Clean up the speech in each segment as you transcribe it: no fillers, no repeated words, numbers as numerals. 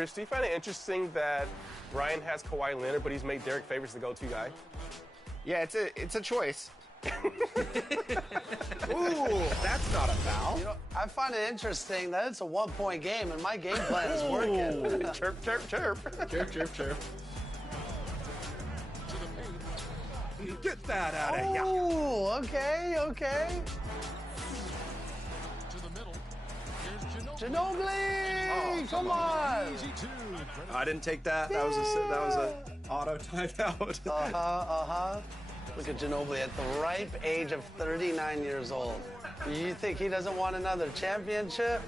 Chris, do you find it interesting that Ryan has Kawhi Leonard, but he's made Derek Favors the go-to guy? Yeah, it's a choice. Ooh, that's not a foul. You know, I find it interesting that it's a one-point game and my game plan is working. Chirp, chirp, chirp. Chirp, chirp, chirp. Get that out of here. Ooh, okay, okay. To the middle. Here's Ginobili, come on. I didn't take that. That was a auto timeout. Look at Ginobili at the ripe age of 39 years old. You think he doesn't want another championship?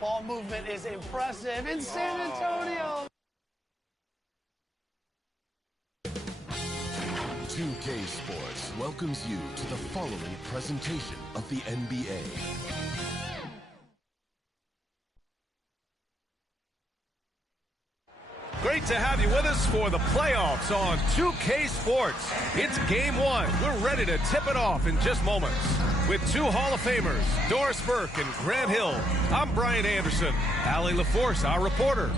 Ball movement is impressive in San Antonio. 2K Sports welcomes you to the following presentation of the NBA. Great to have you with us for the playoffs on 2K Sports. It's game one. We're ready to tip it off in just moments. With two Hall of Famers, Doris Burke and Grant Hill, I'm Brian Anderson. Allie LaForce, our reporter.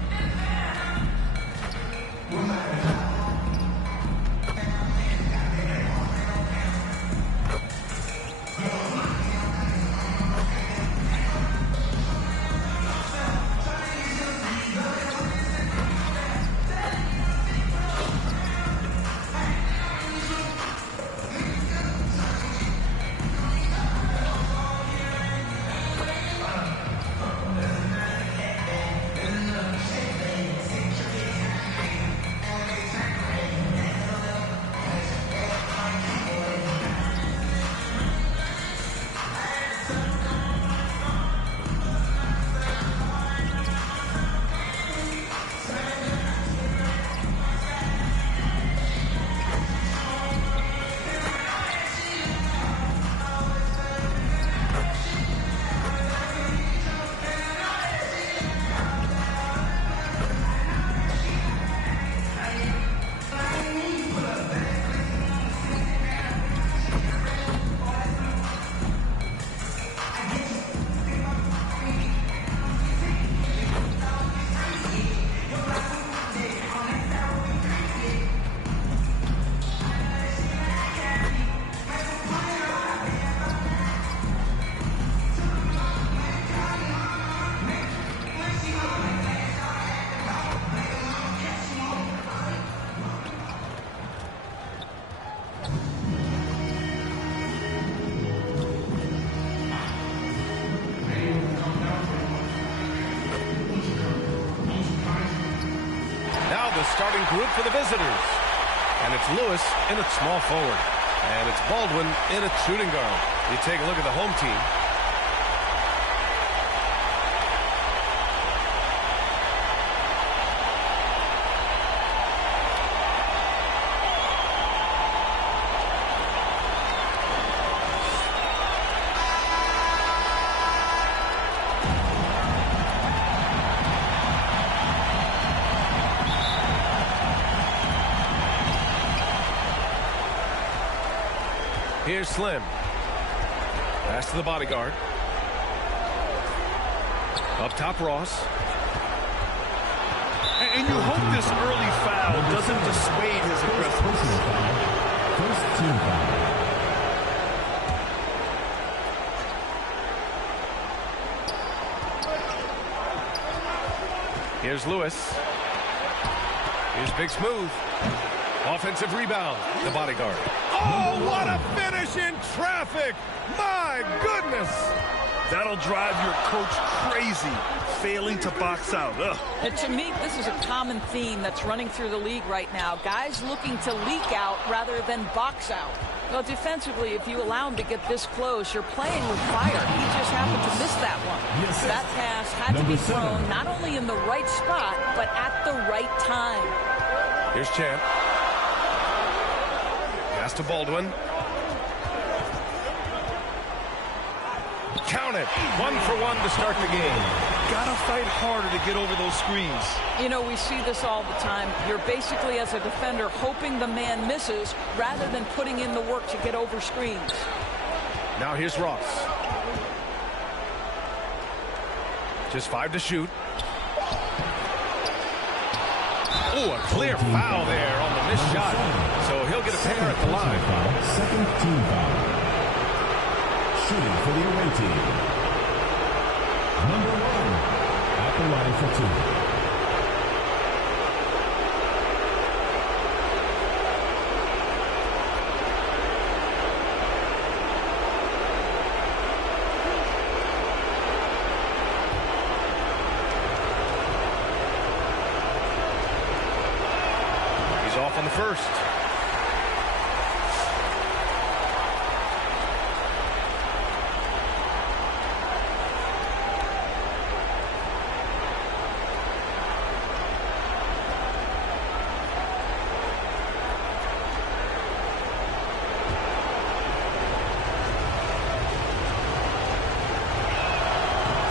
Starting group for the visitors. And it's Lewis in at small forward. And it's Baldwin in at shooting guard. You take a look at the home team. Here's Slim. Pass to the bodyguard. Up top, Ross. And you hope this early foul doesn't dissuade his aggressiveness. First team foul. Here's Lewis. Here's Big Smooth. Offensive rebound. The bodyguard. Oh, what a finish in traffic! My goodness! That'll drive your coach crazy, failing to box out. Ugh. And to me, this is a common theme that's running through the league right now. Guys looking to leak out rather than box out. Well, defensively, if you allow him to get this close, you're playing with fire. He just happened to miss that one. Yes. That pass had to be thrown not only in the right spot, but at the right time. Here's Champ. Pass to Baldwin. Count it. 1 for 1 to start the game. Gotta fight harder to get over those screens. You know, we see this all the time. You're basically, as a defender, hoping the man misses rather than putting in the work to get over screens. Now here's Ross. Just 5 to shoot. Ooh, a clear foul there on the missed shot. So he'll get a pair at the line. Second team foul. Shooting for the away team. Number 1 at the line for 2. Off on the first.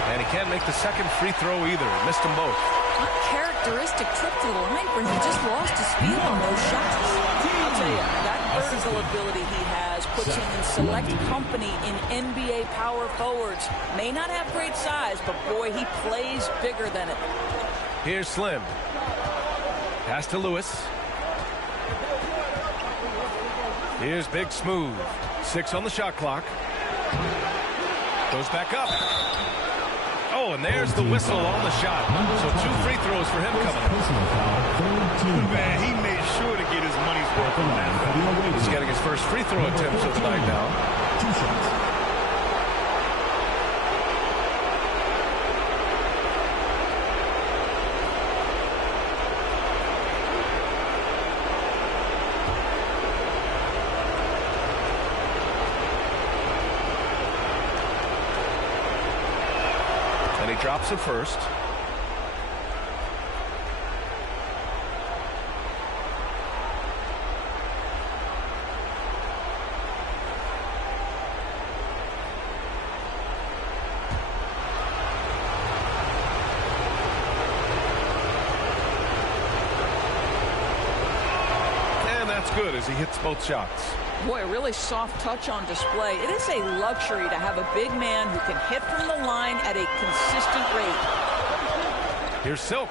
And he can't make the second free throw either. Missed them both. Uncharacteristic trip to the line for him. He just lost his speed on those shots. I'll tell you, that vertical ability he has puts him in select company in NBA power forwards. May not have great size, but boy, he plays bigger than it. Here's Slim. Pass to Lewis. Here's Big Smooth. 6 on the shot clock. Goes back up. Oh, and there's the whistle on the shot. So 2 free throws for him coming up. Man, he made sure to get his money's worth on that. He's getting his first free throw attempts of the night now. 2 shots. Drops the first. And that's good as he hits both shots. Boy, a really soft touch on display. It is a luxury to have a big man who can hit from the line at a consistent rate. Here's Silk.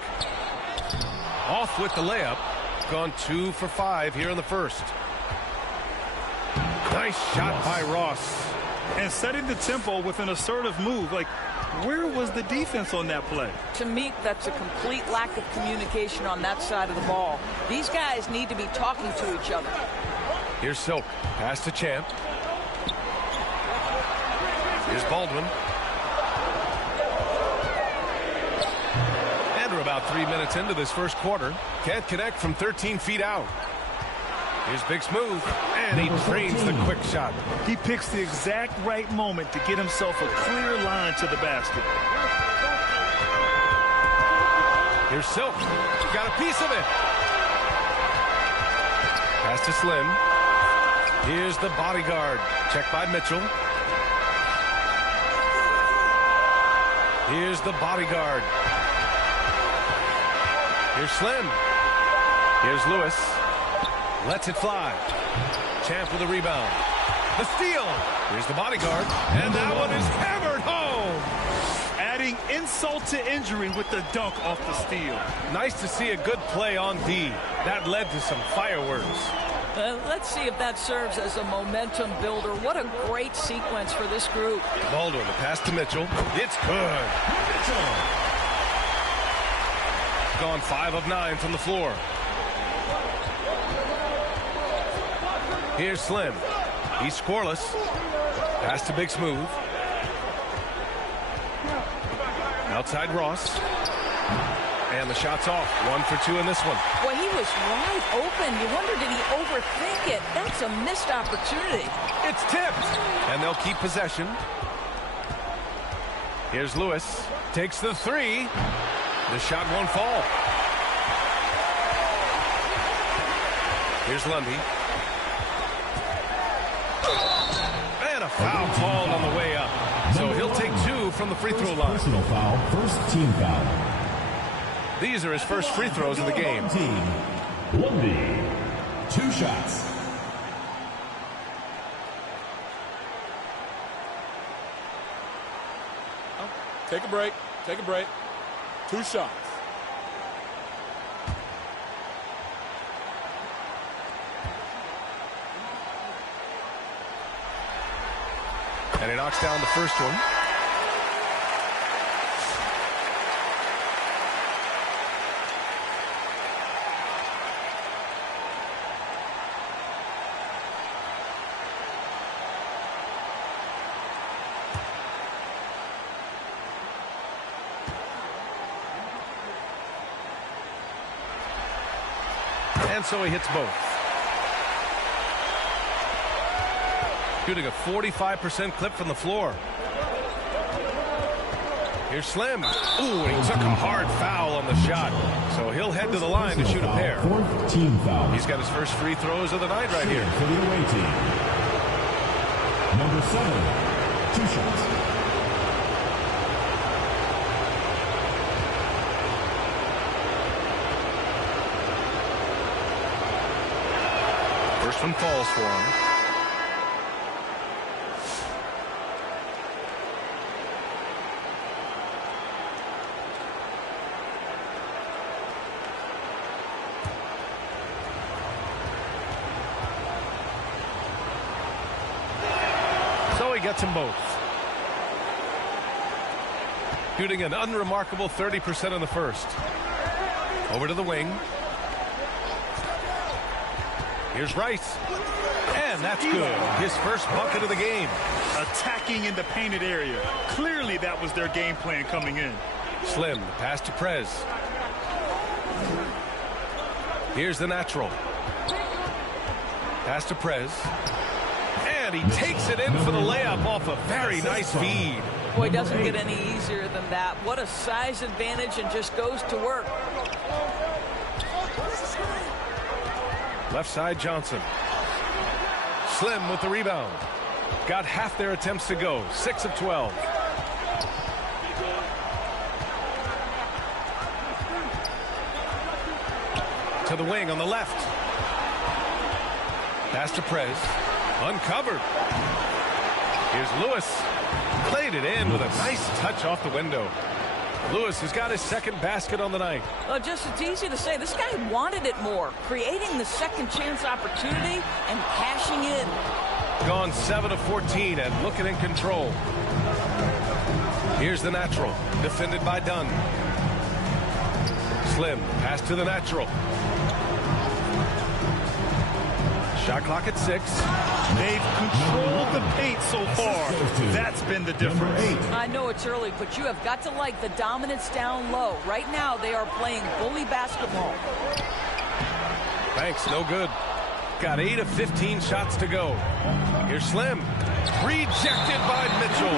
Off with the layup. Gone 2 for 5 here in the first. Nice shot by Ross. And setting the tempo with an assertive move. Like, where was the defense on that play? To me, that's a complete lack of communication on that side of the ball. These guys need to be talking to each other. Here's Silk. Pass to Champ. Here's Baldwin. And we're about 3 minutes into this first quarter. Can't connect from 13 feet out. Here's Big Smooth. And he drains the quick shot. He picks the exact right moment to get himself a clear line to the basket. Here's Silk. Got a piece of it. Pass to Slim. Here's the bodyguard. Check by Mitchell. Here's the bodyguard. Here's Slim. Here's Lewis. Lets it fly. Champ with a rebound. The steal. Here's the bodyguard. And that one is hammered home. Adding insult to injury with the dunk off the steal. Nice to see a good play on D. That led to some fireworks. Let's see if that serves as a momentum builder. What a great sequence for this group. Baldwin, the pass to Mitchell. It's good. Mitchell. Gone 5 of 9 from the floor. Here's Slim. He's scoreless. Pass to Big Smooth. Outside Ross. And the shot's off. 1 for 2 in this one. Well, he was wide open. You wonder, did he overthink it? That's a missed opportunity. It's tipped. And they'll keep possession. Here's Lewis. Takes the 3. The shot won't fall. Here's Lundy. And a foul called on the way up. So he'll take 2 from the free throw line. Personal foul, first team foul. These are his first free throws of the game. Team, Lundy, 2 shots. Take a break. Take a break. 2 shots. And he knocks down the first one. And so he hits both. Shooting a 45% clip from the floor. Here's Slim. Ooh, and he took a hard foul on the shot. So he'll head to the line to shoot a pair. Team foul. He's got his first free throws of the night right here. For the away team. Number 7, 2 shots. First one falls for him. So he gets them both. Shooting an unremarkable 30% in the first. Over to the wing. Here's Rice. And that's good. His first bucket of the game. Attacking in the painted area. Clearly that was their game plan coming in. Slim, pass to Prez. Here's the natural. Pass to Prez. And he takes it in for the layup off a very nice feed. Boy, it doesn't get any easier than that. What a size advantage, and just goes to work. Left side, Johnson. Slim with the rebound. Got half their attempts to go. 6 of 12. To the wing on the left. Pass to Prez. Uncovered. Here's Lewis. Played it in with a nice touch off the window. Lewis has got his second basket on the night. Well, just it's easy to say. This guy wanted it more. Creating the second chance opportunity and cashing in. Gone 7 of 14 and looking in control. Here's the natural. Defended by Dunn. Slim. Pass to the natural. Shot clock at 6. They've controlled the paint so far. That's been the difference. I know it's early, but you have got to like the dominance down low. Right now, they are playing bully basketball. Banks, no good. Got 8 of 15 shots to go. Here's Slim. Rejected by Mitchell.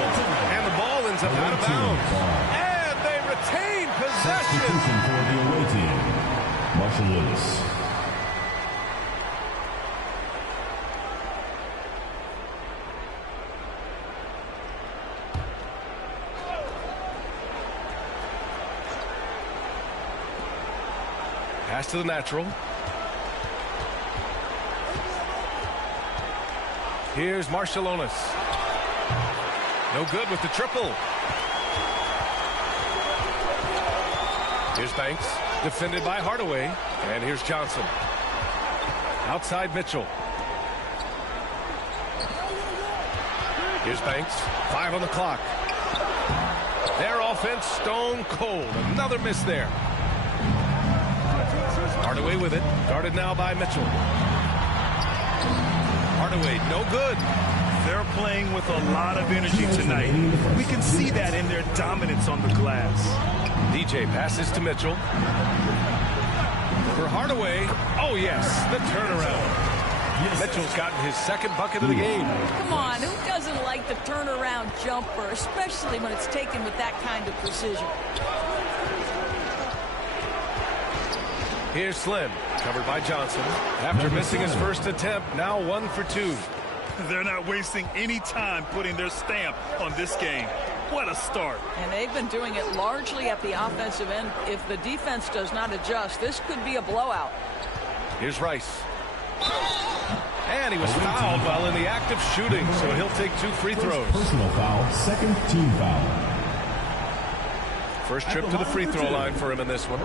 And the ball ends up out of bounds. And they retain possession. Substitution for the away team. Marshall Lewis. Pass to the natural. Here's Marciulionis. No good with the triple. Here's Banks. Defended by Hardaway. And here's Johnson. Outside Mitchell. Here's Banks. 5 on the clock. Their offense stone cold. Another miss there. Hardaway with it. Guarded now by Mitchell. Hardaway, no good. They're playing with a lot of energy tonight. We can see that in their dominance on the glass. DJ passes to Mitchell. For Hardaway. Oh, yes, the turnaround. Mitchell's gotten his second bucket of the game. Come on, who doesn't like the turnaround jumper, especially when it's taken with that kind of precision? Here's Slim, covered by Johnson. After missing his first attempt, now 1 for 2. They're not wasting any time putting their stamp on this game. What a start. And they've been doing it largely at the offensive end. If the defense does not adjust, this could be a blowout. Here's Rice. And he was fouled while in the act of shooting, so he'll take 2 free throws. Personal foul, second team foul. First trip to the free throw line for him in this one.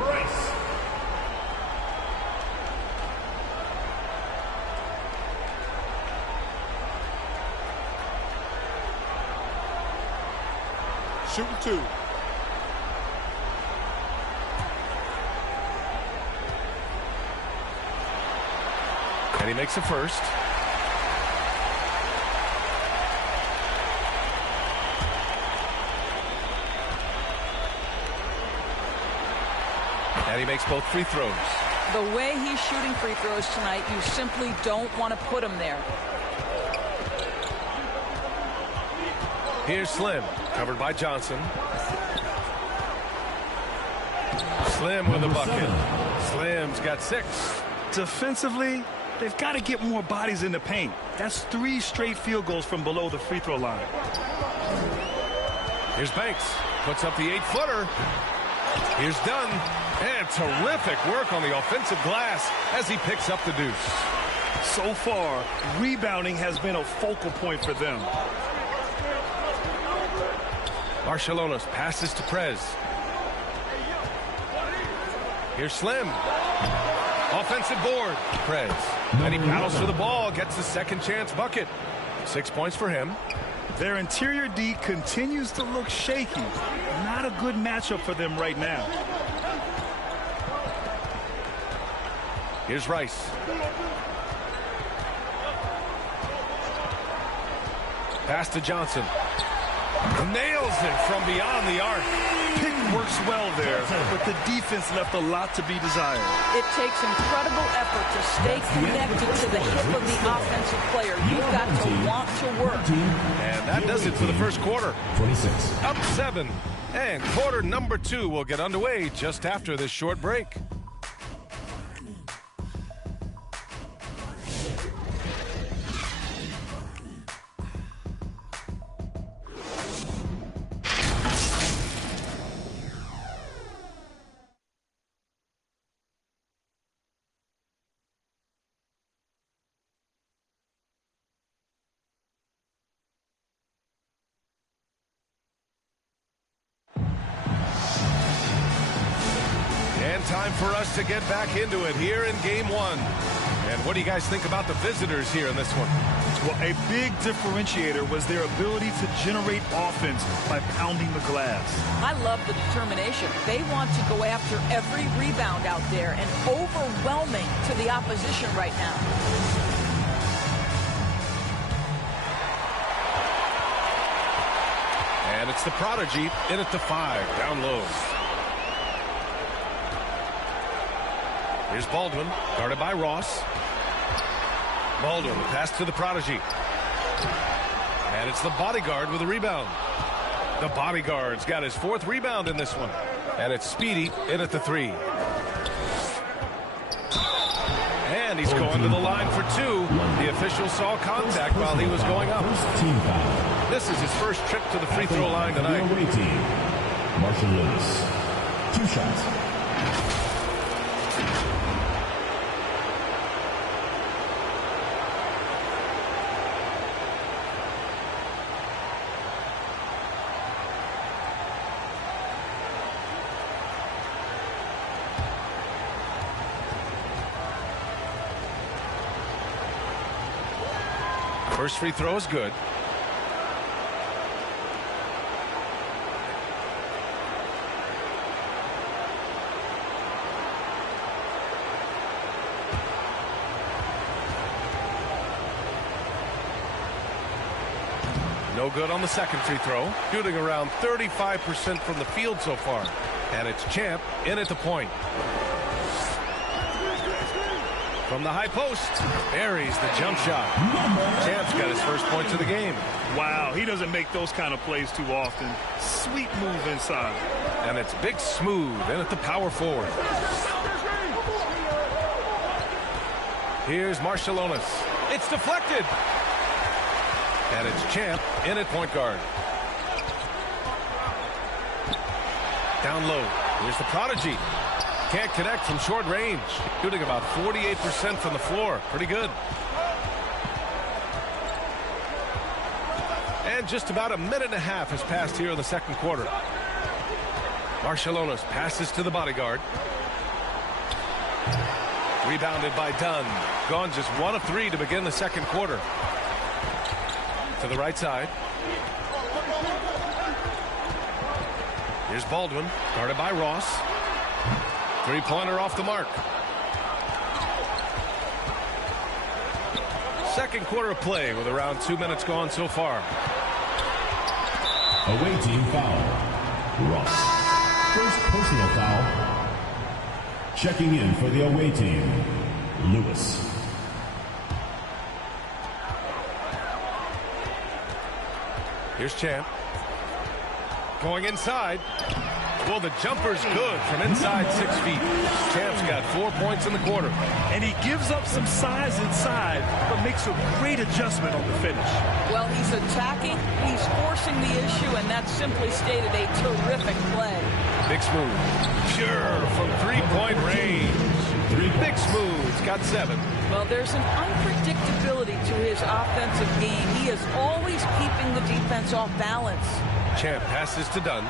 shooting 2. And he makes the first. And he makes both free throws. The way he's shooting free throws tonight, you simply don't want to put him there. Here's Slim, covered by Johnson. Slim with a bucket. Slim's got 6. Defensively, they've got to get more bodies in the paint. That's 3 straight field goals from below the free throw line. Here's Banks, puts up the 8-footer. Here's Dunn, and terrific work on the offensive glass as he picks up the deuce. So far, rebounding has been a focal point for them. Barcelonas passes to Prez. Here's Slim. Offensive board. Prez. And he battles for the ball, gets the second chance bucket. 6 points for him. Their interior D continues to look shaky. Not a good matchup for them right now. Here's Rice. Pass to Johnson. Nails it from beyond the arc. Pick works well there, but the defense left a lot to be desired. It takes incredible effort to stay connected to the hip of the offensive player. You've got to want to work. And that does it for the first quarter. 26. Up 7. And quarter number 2 will get underway just after this short break. Time for us to get back into it here in game 1. And what do you guys think about the visitors here in this one? Well, a big differentiator was their ability to generate offense by pounding the glass. I love the determination. They want to go after every rebound out there and overwhelming to the opposition right now. And it's the Prodigy in at the 5, down low. Here's Baldwin, guarded by Ross. Baldwin, pass to the Prodigy. And it's the Bodyguard with a rebound. The Bodyguard's got his 4th rebound in this one. And it's Speedy in at the 3. And he's going to the line for 2. The official saw contact while he was going up. This is his first trip to the free throw line tonight. Marshall Lewis. 2 shots. First free throw is good. No good on the second free throw. Shooting around 35% from the field so far. And it's Champ in at the point. From the high post, buries the jump shot. Champ's got his first points of the game. Wow, he doesn't make those kind of plays too often. Sweet move inside. And it's Big Smooth in at the power forward. Here's Marcialonis. It's deflected. And it's Champ in at point guard. Down low. Here's the Prodigy. Can't connect from short range. Shooting about 48% from the floor. Pretty good. And just about a minute and a half has passed here in the second quarter. Marcialonis passes to the Bodyguard. Rebounded by Dunn. Gone just 1 of 3 to begin the second quarter. To the right side. Here's Baldwin, guarded by Ross. Three-pointer off the mark. Second quarter of play with around 2 minutes gone so far. Away team foul. Ross. First personal foul. Checking in for the away team, Lewis. Here's Champ. Going inside. Well, the jumper's good from inside 6 feet. Champ's got 4 points in the quarter. And he gives up some size inside, but makes a great adjustment on the finish. Well, he's attacking, he's forcing the issue, and that's simply stated a terrific play. Big Smooth. Sure, from three-point range. Big Smooth's got 7. Well, there's an unpredictability to his offensive game. He is always keeping the defense off balance. Champ passes to Dunn.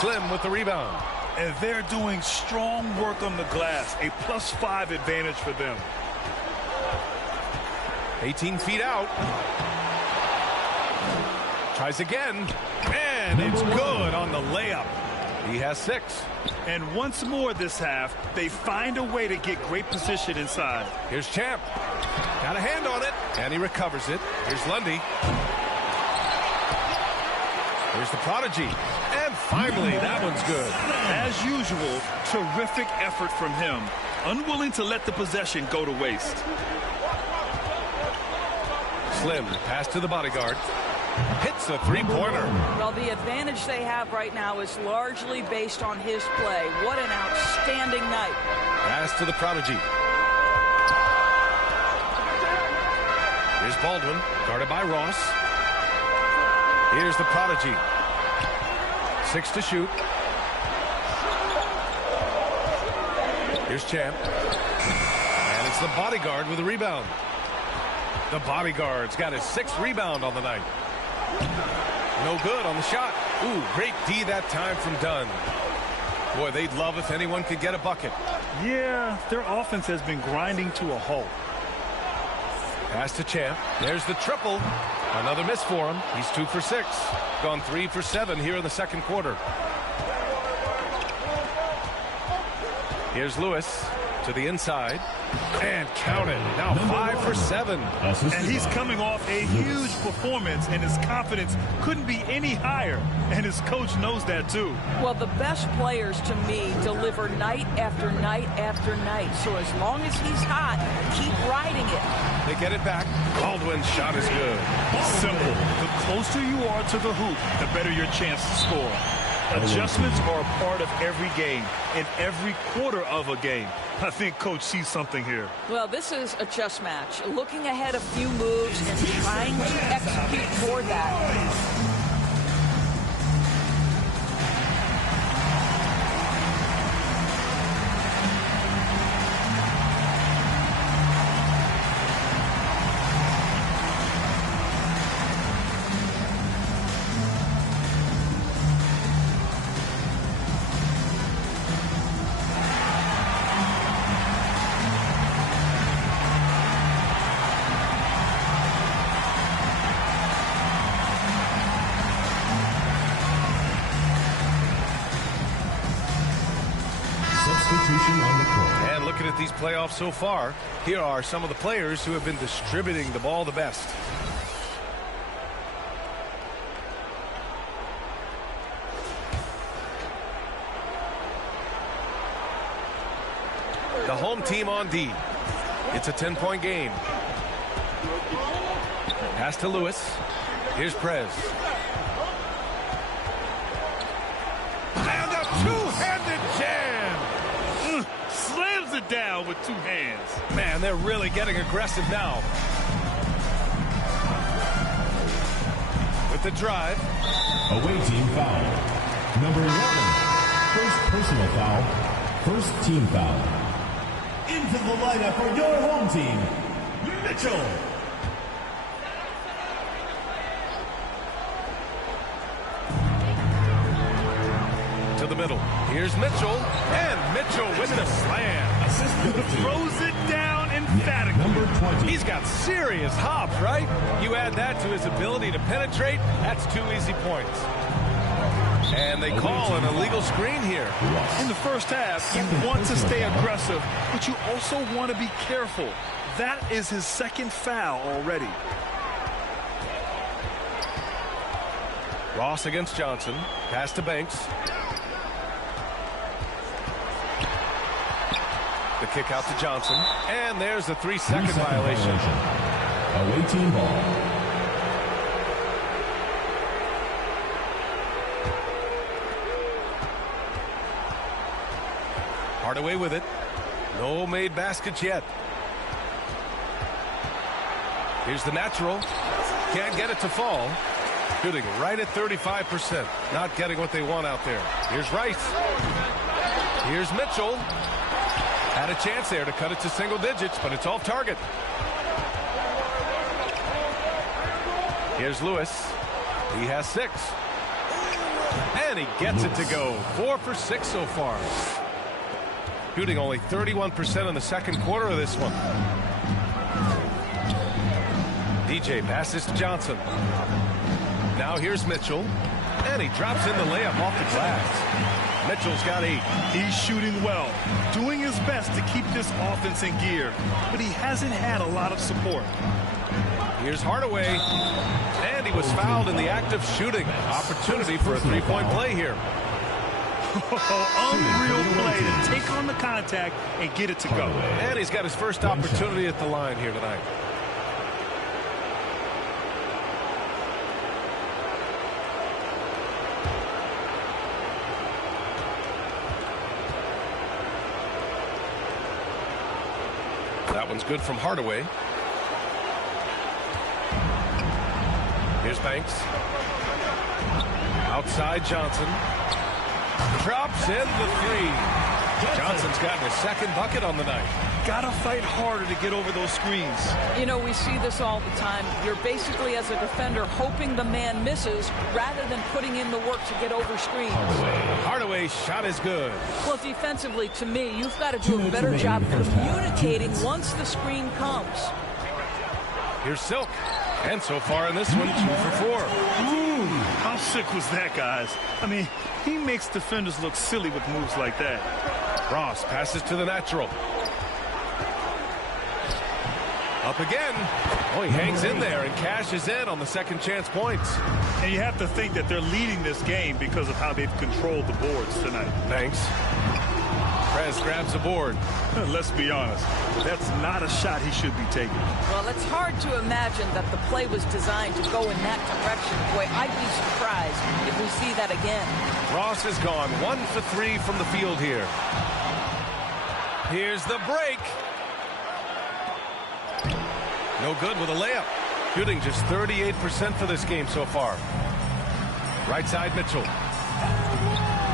Slim with the rebound. And they're doing strong work on the glass. A +5 advantage for them. 18 feet out. Tries again. And it's good on the layup. He has 6. And once more this half, they find a way to get great position inside. Here's Champ. Got a hand on it. And he recovers it. Here's Lundy. Here's the Prodigy. And finally, that one's good. As usual, terrific effort from him. Unwilling to let the possession go to waste. Slim, pass to the bodyguard. Hits a three-pointer. Well, the advantage they have right now is largely based on his play. What an outstanding night. Pass to the Prodigy. Here's Baldwin, guarded by Ross. Here's the Prodigy. 6 to shoot. Here's Champ. And it's the bodyguard with a rebound. The bodyguard's got his 6th rebound on the night. No good on the shot. Ooh, great D that time from Dunn. Boy, they'd love if anyone could get a bucket. Yeah, their offense has been grinding to a halt. Pass to Champ. There's the triple. Another miss for him. He's 2 for 6. Gone 3 for 7 here in the second quarter. Here's Lewis to the inside. And count it. Now 5 for 7. And he's coming off a huge performance, and his confidence couldn't be any higher. And his coach knows that, too. Well, the best players, to me, deliver night after night after night. So as long as he's hot, keep riding it. They get it back. Baldwin's shot is good. Simple. The closer you are to the hoop, the better your chance to score. Adjustments are a part of every game, in every quarter of a game. I think Coach sees something here. Well, this is a chess match. Looking ahead a few moves and trying to execute toward that. And looking at these playoffs so far, here are some of the players who have been distributing the ball the best. The home team on D. It's a 10-point game. Pass to Lewis. Here's Prez. And a two-handed jam. Slams it down with 2 hands. Man, they're really getting aggressive now. With the drive. Away team foul. Number 11. First personal foul. First team foul. Into the lineup for your home team, Mitchell. To the middle. Here's Mitchell. And Mitchell with the slam. Throws it down emphatically. Number 20. He's got serious hop, right? You add that to his ability to penetrate, that's 2 easy points. And they call an illegal screen here. In the first half, you want to stay aggressive, but you also want to be careful. That is his second foul already. Ross against Johnson. Pass to Banks. The kick out to Johnson. And there's the 3-second violation. Away team ball. Hardaway with it. No made baskets yet. Here's the natural. Can't get it to fall. Shooting right at 35%. Not getting what they want out there. Here's Rice. Here's Mitchell. Had a chance there to cut it to single digits, but it's off target. Here's Lewis. He has 6. And he gets it to go. 4 for 6 so far. Shooting only 31% in the second quarter of this one. DJ passes to Johnson. Now here's Mitchell. And he drops in the layup off the glass. Mitchell's got 8. He's shooting well, doing his best to keep this offense in gear, but he hasn't had a lot of support. Here's Hardaway. And he was fouled in the act of shooting. Opportunity for a 3-point play here. Unreal play to take on the contact and get it to go. And he's got his first opportunity at the line here tonight. That one's good from Hardaway. Here's Banks. Outside Johnson. Drops in the 3. Johnson's gotten his second bucket on the night. Gotta fight harder to get over those screens. You know, we see this all the time. You're basically, as a defender, hoping the man misses rather than putting in the work to get over screens. Hardaway's shot is good. Well, defensively, to me, you've got to do a better job communicating once the screen comes. Here's Silk. And so far in this one, 2 for 4. How sick was that, guys? I mean, he makes defenders look silly with moves like that. Ross passes to the natural. Up again. Oh, he hangs in there and cashes in on the second chance points. And you have to think that they're leading this game because of how they've controlled the boards tonight. Banks. Prez grabs the board. Let's be honest. That's not a shot he should be taking. Well, it's hard to imagine that the play was designed to go in that direction. Boy, I'd be surprised if we see that again. Ross is gone 1 for 3 from the field here. Here's the break. No good with a layup. Shooting just 38% for this game so far. Right side Mitchell.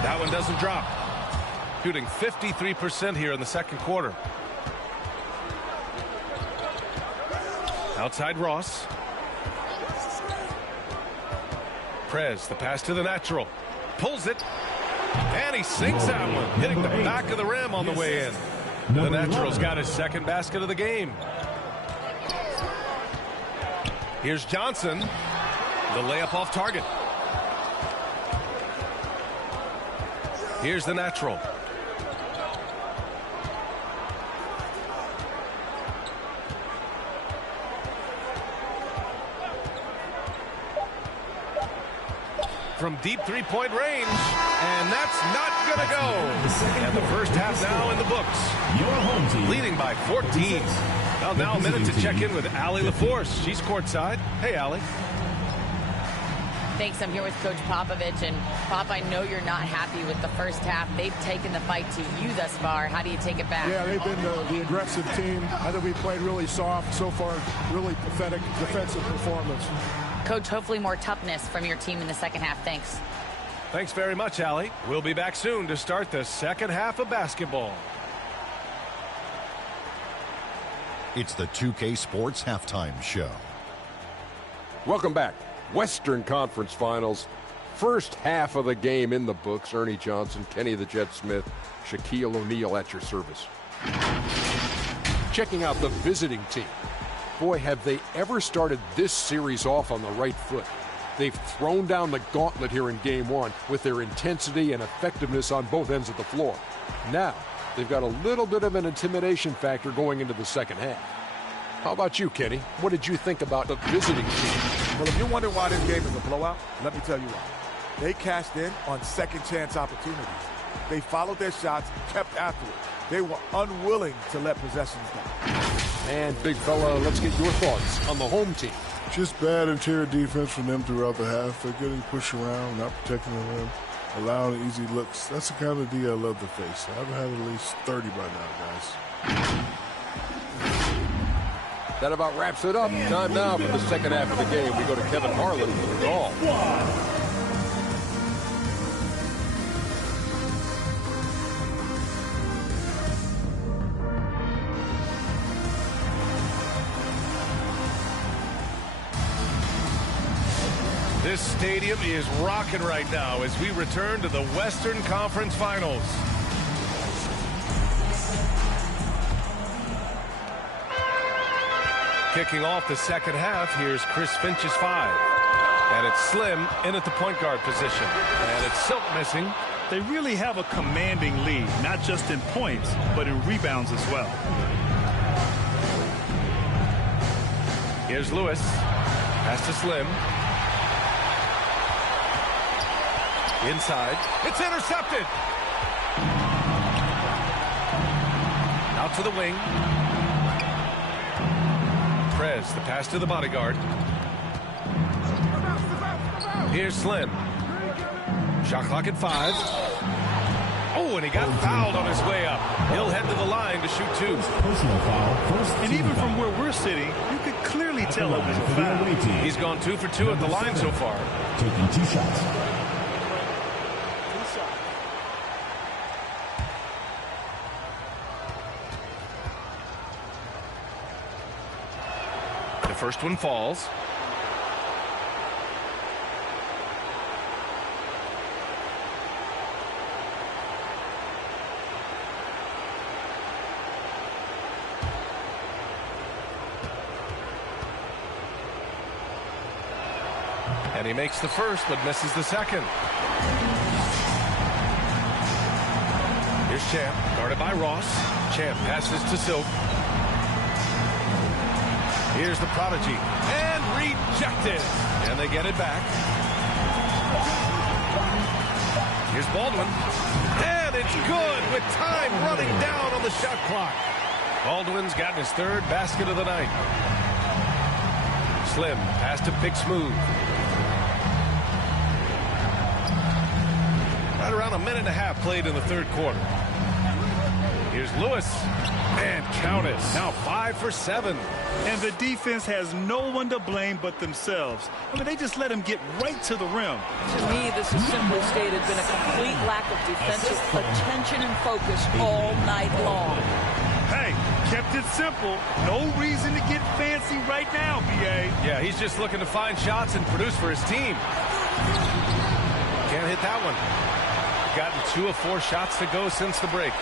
That one doesn't drop. Shooting 53% here in the second quarter. Outside Ross. Prez, the pass to the natural. Pulls it. And he sinks that one. Hitting the back of the rim on the way in. The natural's got his second basket of the game. Here's Johnson. The layup off target. Here's the natural. From deep three-point range, and that's not gonna go. And the first half now in the books. Your home team leading by 14. Well, now a minute to check in with Allie LaForce. She's courtside. Hey, Allie. Thanks. I'm here with Coach Popovich. And, Pop, I know you're not happy with the first half. They've taken the fight to you thus far. How do you take it back? Yeah, they've been the aggressive team. I think we played really soft. So far, really pathetic defensive performance. Coach, hopefully more toughness from your team in the second half. Thanks. Thanks very much, Allie. We'll be back soon to start the second half of basketball. It's the 2K Sports Halftime Show. Welcome back. Western Conference Finals. First half of the game in the books. Ernie Johnson, Kenny the Jet Smith, Shaquille O'Neal at your service. Checking out the visiting team. Boy, have they ever started this series off on the right foot. They've thrown down the gauntlet here in Game 1 with their intensity and effectiveness on both ends of the floor. Now, they've got a little bit of an intimidation factor going into the second half. How about you, Kenny? What did you think about the visiting team? Well, if you're wondering why this game is a blowout, let me tell you why. They cashed in on second chance opportunities. They followed their shots, kept after it. They were unwilling to let possessions down. And big fella, let's get your thoughts on the home team. Just bad interior defense from them throughout the half. They're getting pushed around, not protecting the rim, allowing easy looks. That's the kind of D I love to face. I've had at least 30 by now, guys. That about wraps it up. Time now for the second half of the game. We go to Kevin Harlan for the call. This stadium is rocking right now as we return to the Western Conference Finals. Kicking off the second half, here's Chris Finch's 5. And it's Slim in at the point guard position. And it's Silk missing. They really have a commanding lead, not just in points, but in rebounds as well. Here's Lewis. Pass to Slim. Inside. It's intercepted. Out to the wing. Prez, the pass to the bodyguard. Here's Slim. Shot clock at 5. Oh, and he got fouled on his way up. He'll head to the line to shoot 2. Personal foul. And even from where we're sitting, you could clearly tell it was a foul. He's gone 2 for 2 at the line so far. Taking 2 shots. The first one falls. And he makes the first, but misses the second. Here's Champ, guarded by Ross. Champ passes to Silk. Here's the prodigy, and rejected. And they get it back. Here's Baldwin, and it's good with time running down on the shot clock. Baldwin's gotten his 3rd basket of the night. Slim, pass to Big Smooth. Right around a minute and a half played in the 3rd quarter. Here's Lewis, and count it. Now 5 for 7. And the defense has no one to blame but themselves. I mean, they just let him get right to the rim. To me, this has simply stated been a complete lack of defensive attention and focus all night long. Hey, kept it simple. No reason to get fancy right now, B.A. Yeah, he's just looking to find shots and produce for his team. Can't hit that one. Gotten 2 of 4 shots to go since the break.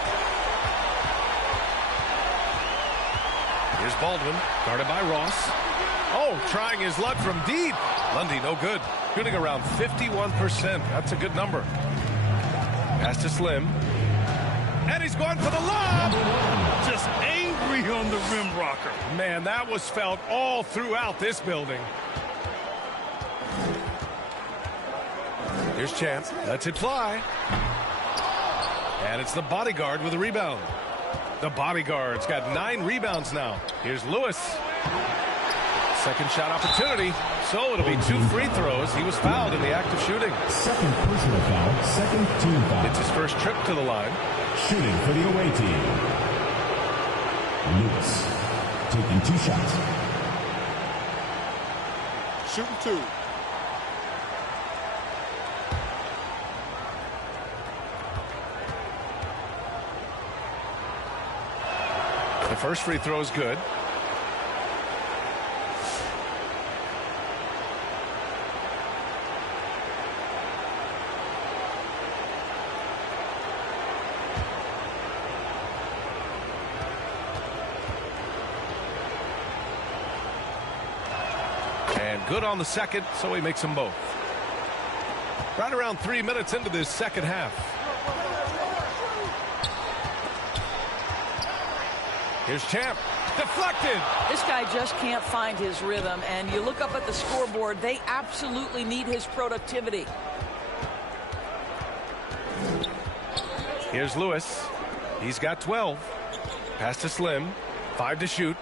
Here's Baldwin, guarded by Ross. Oh, trying his luck from deep. Lundy, no good. Shooting around 51%. That's a good number. Pass to Slim. And he's going for the lob. Just angry on the rim rocker. Man, that was felt all throughout this building. Here's Champ. Lets it fly. And it's the bodyguard with a rebound. The bodyguard's got 9 rebounds now. Here's Lewis. Second shot opportunity. So it'll be 2 free throws. He was fouled in the act of shooting. Second personal foul. Second team foul. It's his first trip to the line. Shooting for the away team. Lewis taking 2 shots. Shooting 2. The first free throw is good. And Good on the second, so he makes them both. Right around 3 minutes into this second half. Here's Champ. Deflected. This guy just can't find his rhythm, and you look up at the scoreboard, they absolutely need his productivity. Here's Lewis. He's got 12. Pass to Slim. 5 to shoot.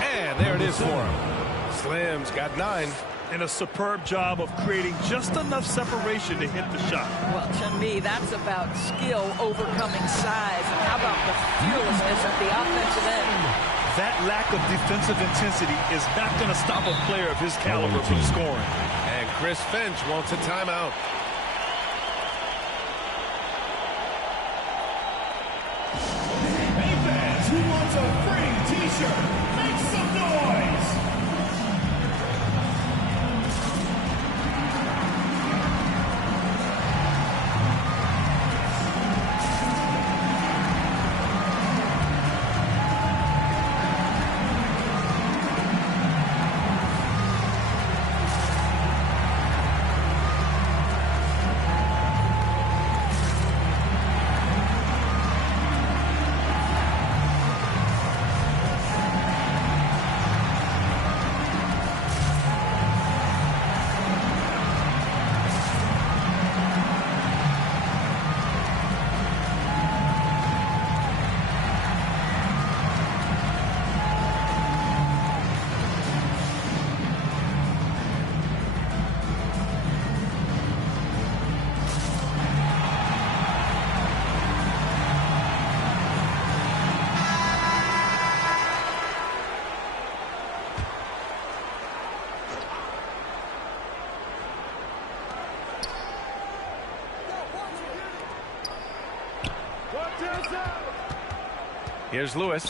And there it is for him. Slim's got 9. And a superb job of creating just enough separation to hit the shot. Well, to me, that's about skill overcoming size. And how about the fearlessness at the offensive end? That lack of defensive intensity is not going to stop a player of his caliber from scoring. And Chris Finch wants a timeout. Hey fans, who wants a free t-shirt? Make some noise! Here's Lewis.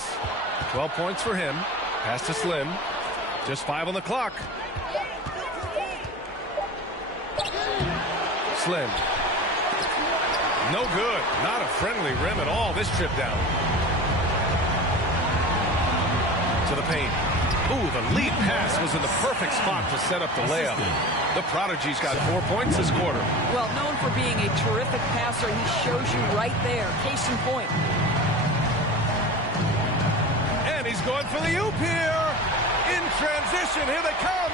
12 points for him. Pass to Slim. Just 5 on the clock. Slim. No good. Not a friendly rim at all this trip down. To the paint. Ooh, the lead pass was in the perfect spot to set up the layup. The Prodigy's got 4 points this quarter. Well, known for being a terrific passer, he shows you right there. Case in point. And he's going for the oop here. In transition, here they come.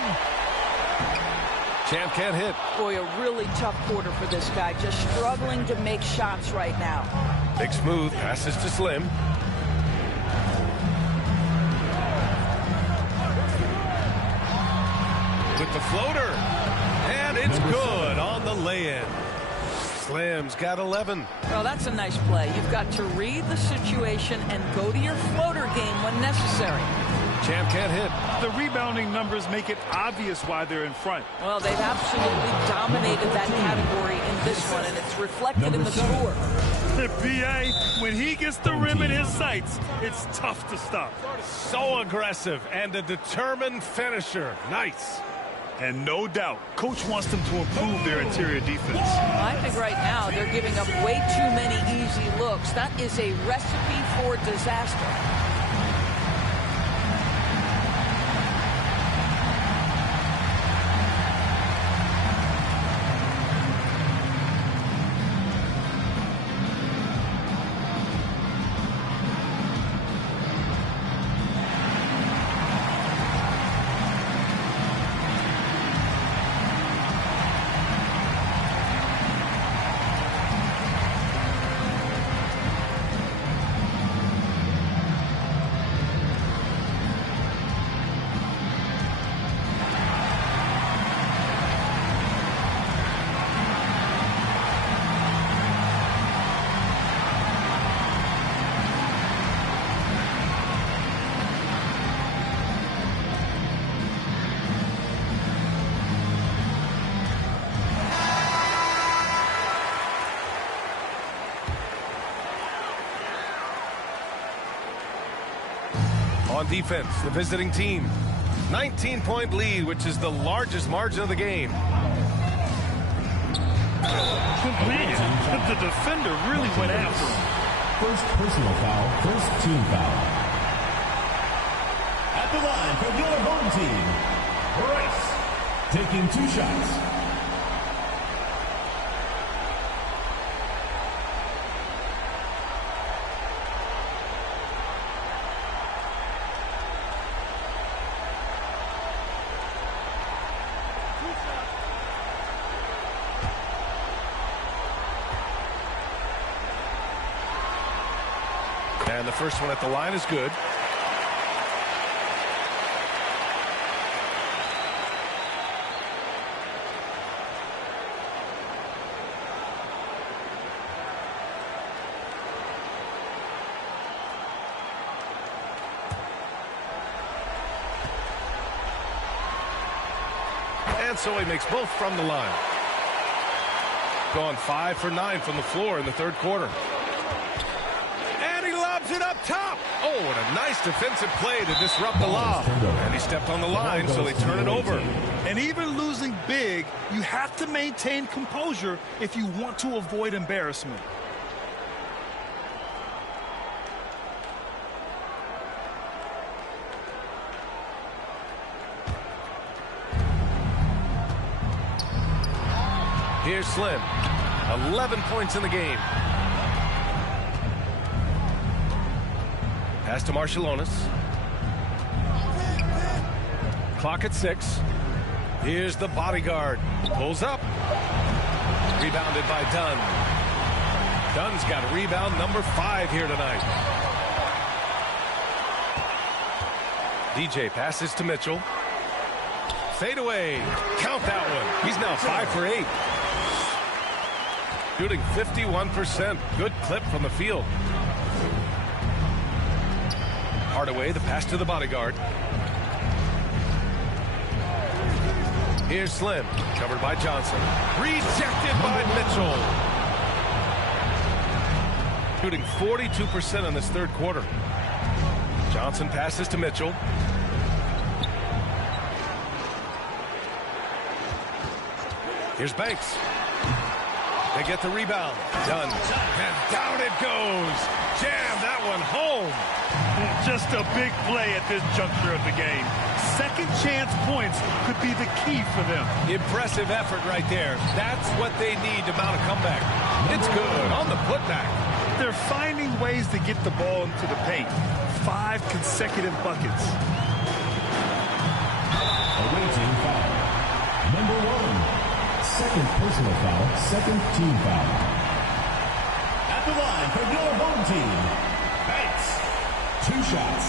Champ can't hit. Boy, a really tough quarter for this guy. Just struggling to make shots right now. Big Smooth passes to Slim. With the floater. And it's good on the lay-in. Slim's got 11. Well, that's a nice play. You've got to read the situation and go to your floater game when necessary. Champ can't hit. The rebounding numbers make it obvious why they're in front. Well, they've absolutely dominated that category in this one, and it's reflected in the score. The PA, when he gets the rim in his sights, it's tough to stop. So aggressive and a determined finisher. Nice. And no doubt, coach wants them to improve their interior defense. I think right now they're giving up way too many easy looks. That is a recipe for disaster. On defense, the visiting team. 19-point lead, which is the largest margin of the game. Man, the defender really went after him. First personal foul, first team foul. At the line for your home team, Bryce, taking 2 shots. And the first one at the line is good. And so he makes both from the line. Gone 5 for 9 from the floor in the third quarter. And he lobs it up top. Oh, and a nice defensive play to disrupt the lob. And he stepped on the line, so they turn it over. And even losing big, you have to maintain composure if you want to avoid embarrassment. Here's Slim. 11 points in the game. Pass to Marciulionis. Clock at 6. Here's the bodyguard. Pulls up. Rebounded by Dunn. Dunn's got rebound number 5 here tonight. DJ passes to Mitchell. Fade away. Count that one. He's now 5 for 8. Shooting 51%. Good clip from the field. Hardaway, the pass to the bodyguard. Here's Slim. Covered by Johnson. Rejected by Mitchell. Shooting 42% in this third quarter. Johnson passes to Mitchell. Here's Banks. They get the rebound. Done. And down it goes. Jam that one home. Just a big play at this juncture of the game. Second chance points could be the key for them. Impressive effort right there. That's what they need to mount a comeback. It's good on the putback. They're finding ways to get the ball into the paint. 5 consecutive buckets. Awaiting foul. Number 1. Second personal foul, second team foul. At the line for your home team, Banks. 2 shots.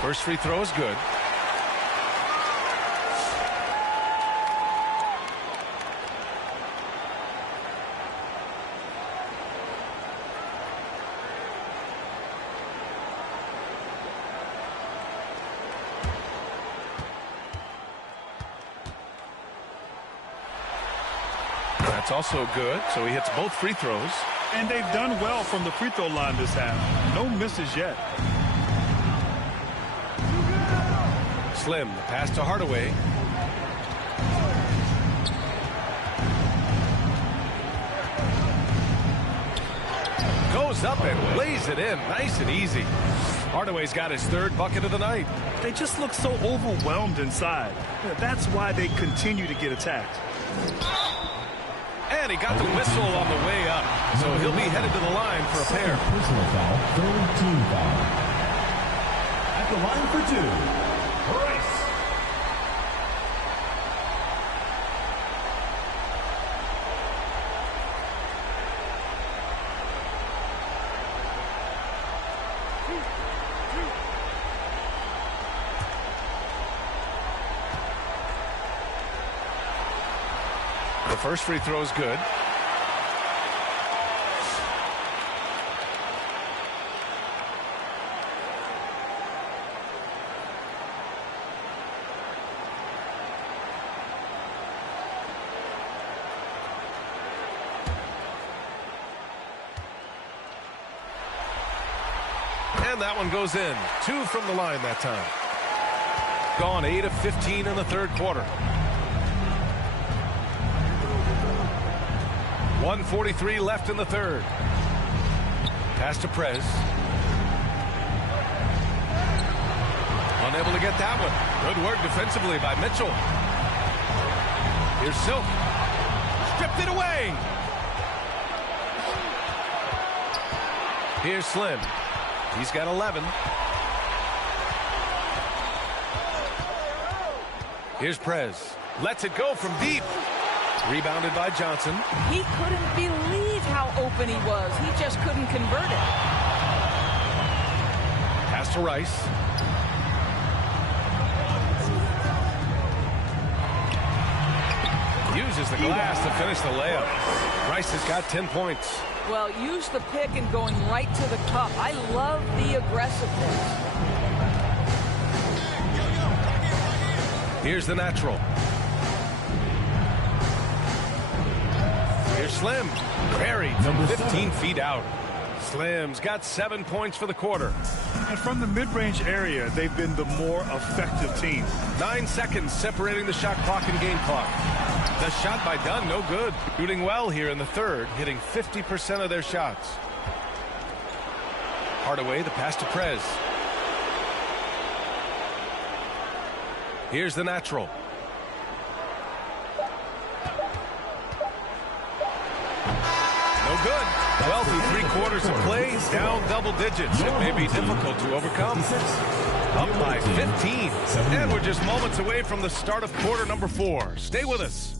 First free throw is good. That's also good, so he hits both free throws. And they've done well from the free throw line this half. No misses yet. Slim, the pass to Hardaway. Goes up and lays it in, nice and easy. Hardaway's got his 3rd bucket of the night. They just look so overwhelmed inside. That's why they continue to get attacked. And he got the whistle on the way up, so he'll be headed to the line for a pair. Personal foul, 3rd team foul. At the line for 2, Bryce. The first free throw is good. And that one goes in. 2 from the line that time. Gone 8 of 15 in the third quarter. 1:43 left in the third. Pass to Prez. Unable to get that one. Good work defensively by Mitchell. Here's Silk. Stripped it away. Here's Slim. He's got 11. Here's Prez. Lets it go from deep. Rebounded by Johnson. He couldn't believe how open he was. He just couldn't convert it. Pass to Rice. Uses the glass to finish the layup. Rice has got 10 points. Well, use the pick and going right to the cup. I love the aggressiveness. Here's the natural. Here's Slim. Buried from 15 feet out. Slim's got 7 points for the quarter. And from the mid-range area, they've been the more effective team. 9 seconds separating the shot clock and game clock. The shot by Dunn, no good. Shooting well here in the third, hitting 50% of their shots. Hardaway, the pass to Prez. Here's the natural. No good. 12 through 3/4 of play, down double digits. It may be difficult to overcome. Up by 15. And we're just moments away from the start of quarter number 4. Stay with us.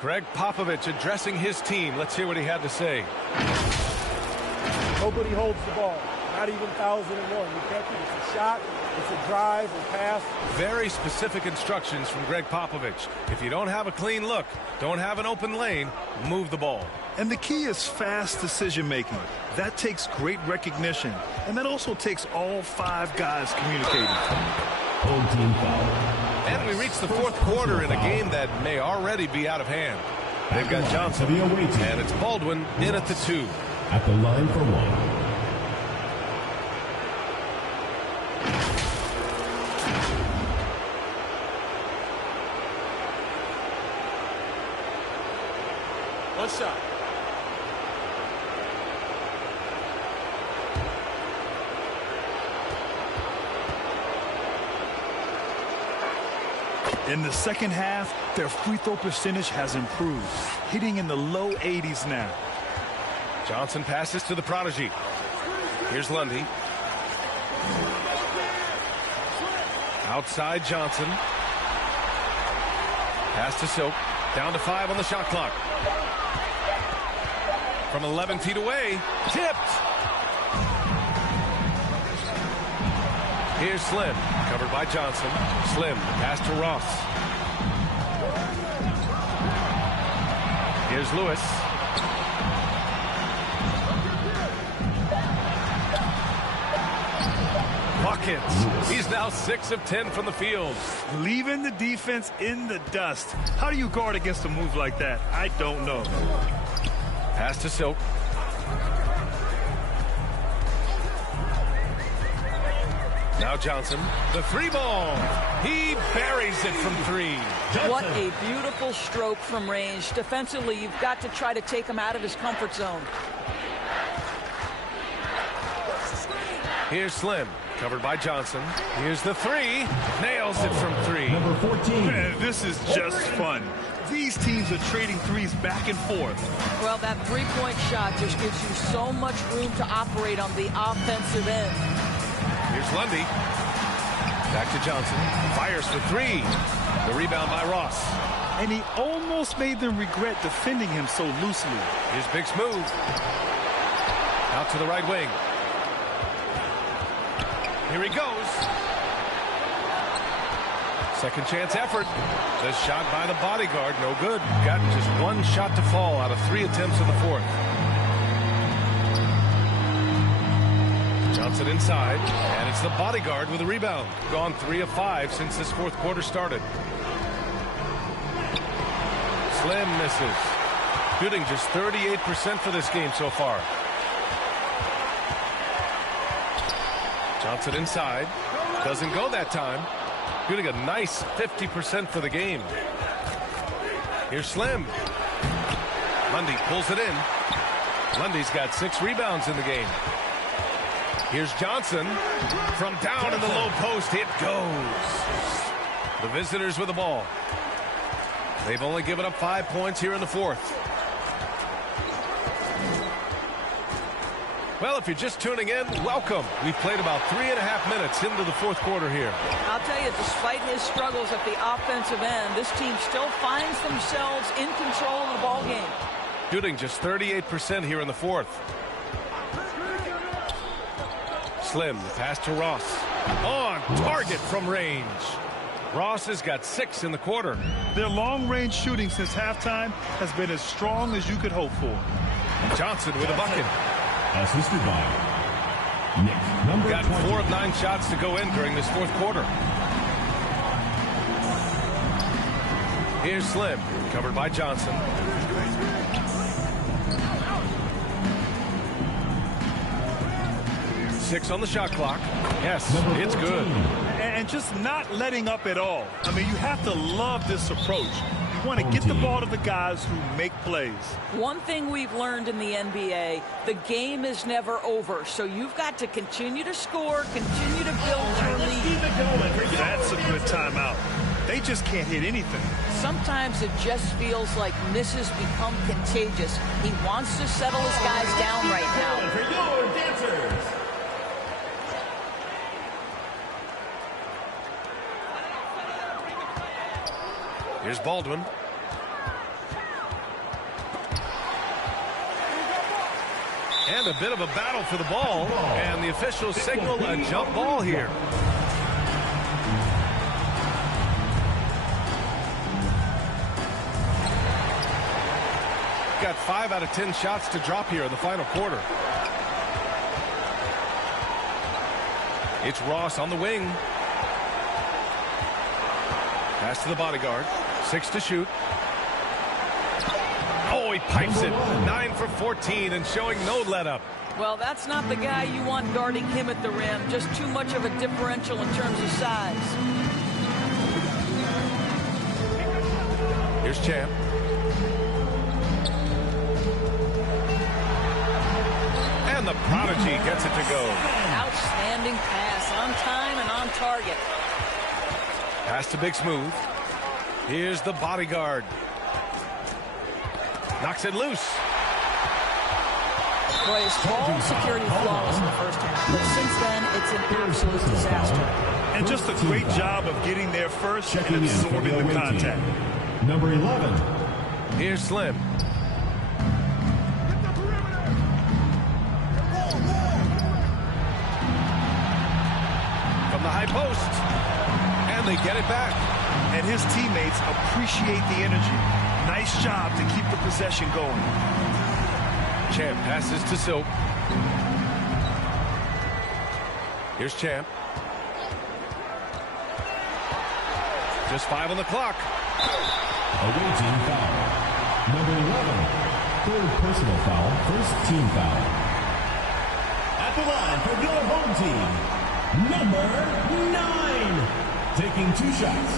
Greg Popovich addressing his team. Let's hear what he had to say. Nobody holds the ball. Not even 1,001. You catch it. It's a shot. It's a drive or pass. Very specific instructions from Greg Popovich. If you don't have a clean look, don't have an open lane, move the ball. And the key is fast decision-making. That takes great recognition. And that also takes all 5 guys communicating. Home team foul. And we reach the fourth quarter in a game that may already be out of hand. They've got Johnson, and it's Baldwin in at the 2. At the line for 1. One shot. In the second half, their free throw percentage has improved, hitting in the low 80s now. Johnson passes to the prodigy. Here's Lundy. Outside Johnson. Pass to Silk. Down to 5 on the shot clock. From 11 feet away. Tipped. Here's Slim. Covered by Johnson. Slim. Pass to Ross. Here's Lewis. Buckets. He's now 6 of 10 from the field. Leaving the defense in the dust. How do you guard against a move like that? I don't know. Pass to Silk. Now Johnson, the 3 ball. He buries it from 3. What a beautiful stroke from range. Defensively, you've got to try to take him out of his comfort zone. Here's Slim, covered by Johnson. Here's the 3. Nails it from 3. Number 14. Man, this is just fun. These teams are trading threes back and forth. Well, that 3-point shot just gives you so much room to operate on the offensive end. Here's Lundy. Back to Johnson. Fires for 3. The rebound by Ross. And he almost made them regret defending him so loosely. Here's Big Smooth. Out to the right wing. Here he goes. Second chance effort. The shot by the bodyguard, no good. Got just one shot to fall out of 3 attempts in the fourth. Johnson inside, and it's the bodyguard with a rebound. Gone 3 of 5 since this fourth quarter started. Slim misses. Shooting just 38% for this game so far. Johnson inside. Doesn't go that time. Shooting a nice 50% for the game. Here's Slim. Lundy pulls it in. Lundy's got 6 rebounds in the game. Here's Johnson. From down in the low post, it goes. The visitors with the ball. They've only given up 5 points here in the fourth. Well, if you're just tuning in, welcome. We've played about 3.5 minutes into the fourth quarter here. I'll tell you, despite his struggles at the offensive end, this team still finds themselves in control of the ball game. Shooting just 38% here in the fourth. Slim, pass to Ross. On target from range. Ross has got 6 in the quarter. Their long-range shooting since halftime has been as strong as you could hope for. Johnson with a bucket. Assisted by Nick. Number Got 4 of 9 shots to go in during this fourth quarter. Here's Slim, covered by Johnson. Six on the shot clock. Yes, it's good. And just not letting up at all. I mean, you have to love this approach. You want to get the ball to the guys who make plays. One thing we've learned in the NBA, the game is never over. So you've got to continue to score, continue to build your lead. That's a good timeout. They just can't hit anything. Sometimes it just feels like misses become contagious. He wants to settle his guys down right now. For your dancers. Here's Baldwin. And a bit of a battle for the ball. And the officials signal a jump ball here. Got 5 out of 10 shots to drop here in the final quarter. It's Ross on the wing. Pass to the bodyguard. 6 to shoot. Oh, he pipes it. 9 for 14 and showing no let-up. Well, that's not the guy you want guarding him at the rim. Just too much of a differential in terms of size. Here's Champ. And the prodigy gets it to go. Outstanding pass, on time and on target. Pass to Big Smooth. Here's the bodyguard. Knocks it loose. Boy, his ball security flawless in the first half, but since then, it's an absolute disaster. And just a great job of getting there first and absorbing the contact. Number 11. Here's Slim. From the high post. And they get it back. And his teammates appreciate the energy. Nice job to keep the possession going. Champ passes to Silk. Here's Champ. Just 5 on the clock. Awaiting foul. Number 11. Third personal foul. First team foul. At the line for your home team. Number 9. Taking 2 shots.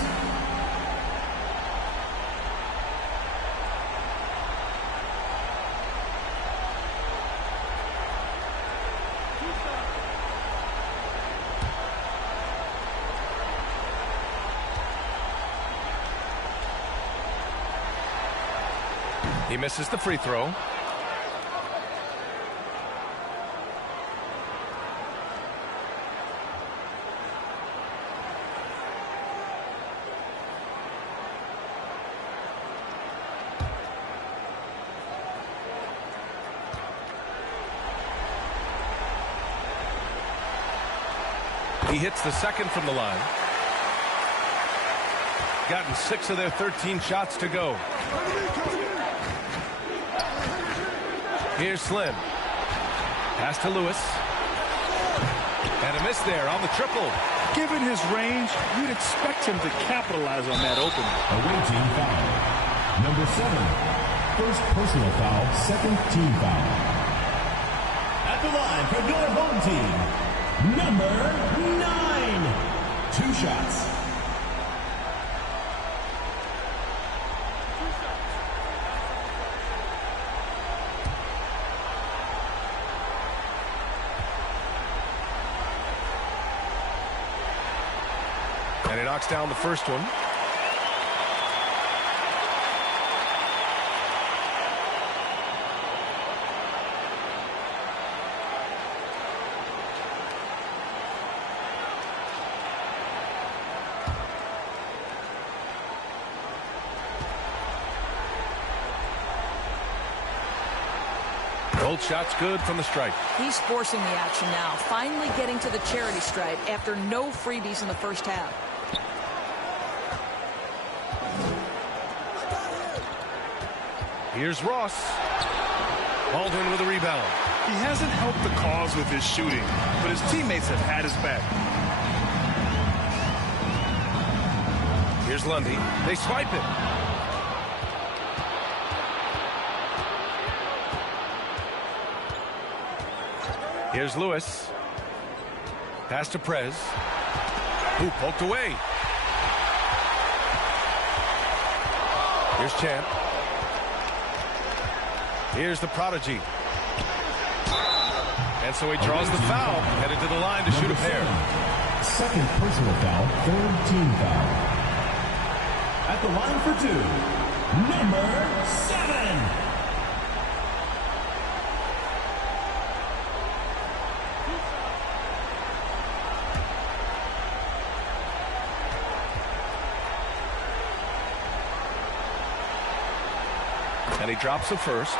He misses the free throw. He hits the second from the line. Gotten 6 of their 13 shots to go. Here's Slim. Pass to Lewis. And a miss there on the triple. Given his range, you'd expect him to capitalize on that opening. Away team foul. Number 7. First personal foul, second team foul. At the line for your home team, number 9. 2 shots. And he knocks down the first one. Both shots good from the stripe. He's forcing the action now, finally getting to the charity stripe after no freebies in the first half. Here's Ross. Baldwin with a rebound. He hasn't helped the cause with his shooting, but his teammates have had his back. Here's Lundy. They swipe it. Here's Lewis. Pass to Prez. Who poked away. Here's Champ. Here's the prodigy. And so he draws the foul, headed to the line to shoot a pair. Second personal foul, third team foul. At the line for 2, number 7. And he drops the first.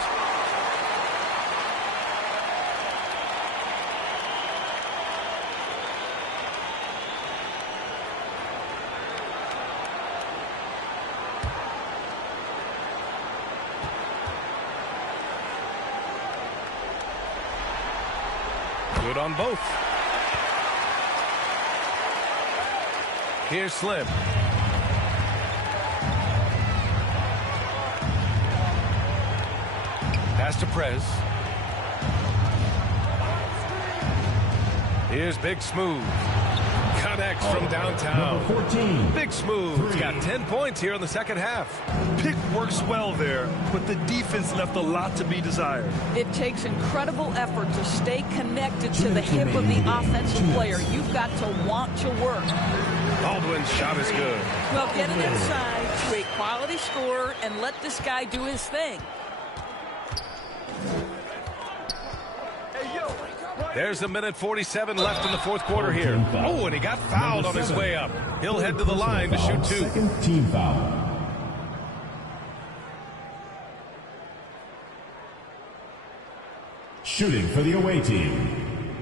Good on both. Here's Slim. Pass to Prez. Here's Big Smooth. Connects from downtown. Number 14. Big Smooth's got 10 points here in the second half. Pick works well there, but the defense left a lot to be desired. It takes incredible effort to stay connected to the hip of the offensive player. You've got to want to work. Baldwin's shot is good. Well, get it inside to a quality scorer and let this guy do his thing. There's a minute 47 left in the fourth quarter here. Oh, and he got fouled on his way up. He'll head to the line to shoot 2. Second team foul. Shooting for the away team,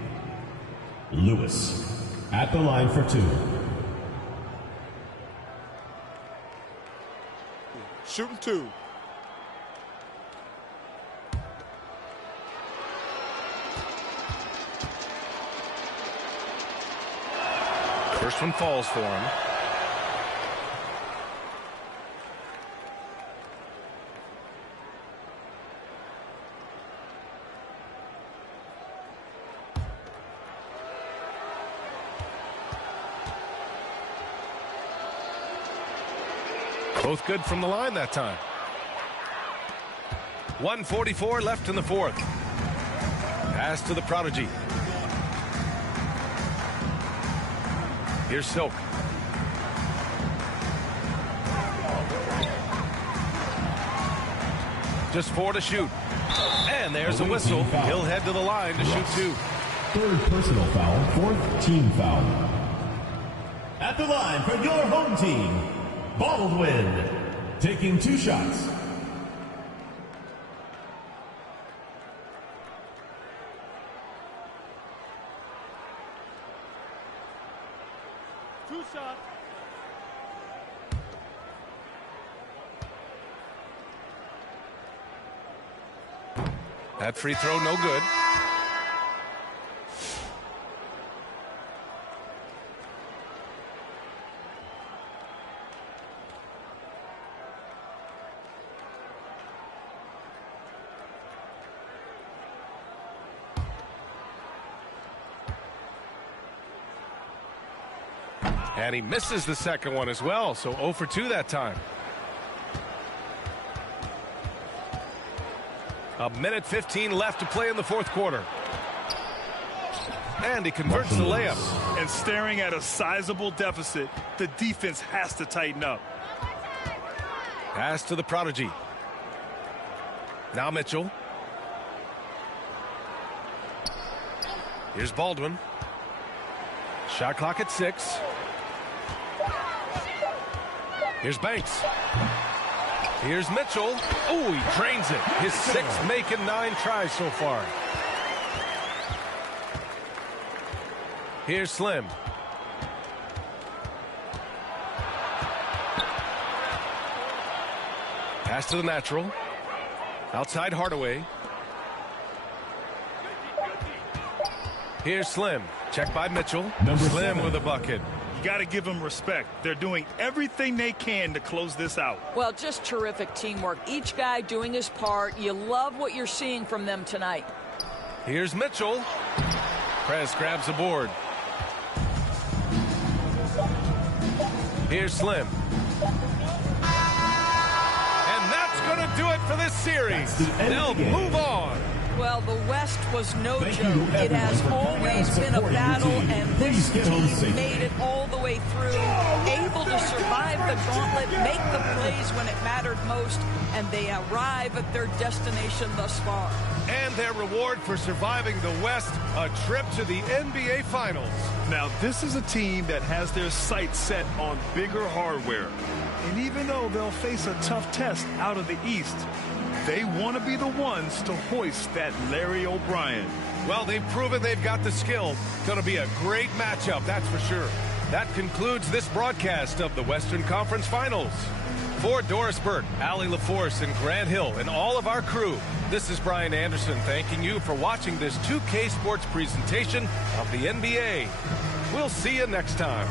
Lewis. At the line for 2. Shooting 2. First one falls for him. Both good from the line that time. 1:44 left in the fourth. Pass to the prodigy. Here's Silk. Just 4 to shoot. And there's a whistle. He'll head to the line to shoot 2. Third personal foul, fourth team foul. At the line for your home team, Baldwin, taking 2 shots. That free throw, no good. And he misses the second one as well, so 0 for 2 that time. A minute 15 left to play in the fourth quarter. And he converts the layup. And staring at a sizable deficit, the defense has to tighten up. Pass to the prodigy. Now Mitchell. Here's Baldwin. Shot clock at 6. Here's Banks. Here's Mitchell. Oh, he drains it. His 6th making 9 tries so far. Here's Slim. Pass to the natural. Outside Hardaway. Here's Slim. Check by Mitchell. Slim with a bucket. You got to give them respect. They're doing everything they can to close this out. Well, just terrific teamwork. Each guy doing his part. You love what you're seeing from them tonight. Here's Mitchell. Press grabs the board. Here's Slim. And that's going to do it for this series. They'll move on. Well, the West was no joke. It has always been a battle, and this team made it all the way through, able to survive the gauntlet, make the plays when it mattered most, and they arrive at their destination thus far. And their reward for surviving the West, a trip to the NBA Finals. Now, this is a team that has their sights set on bigger hardware. And even though they'll face a tough test out of the East, they want to be the ones to hoist that Larry O'Brien. Well, they've proven they've got the skill. Going to be a great matchup, that's for sure. That concludes this broadcast of the Western Conference Finals. For Doris Burke, Allie LaForce, and Grant Hill, and all of our crew, this is Brian Anderson thanking you for watching this 2K Sports presentation of the NBA. We'll see you next time.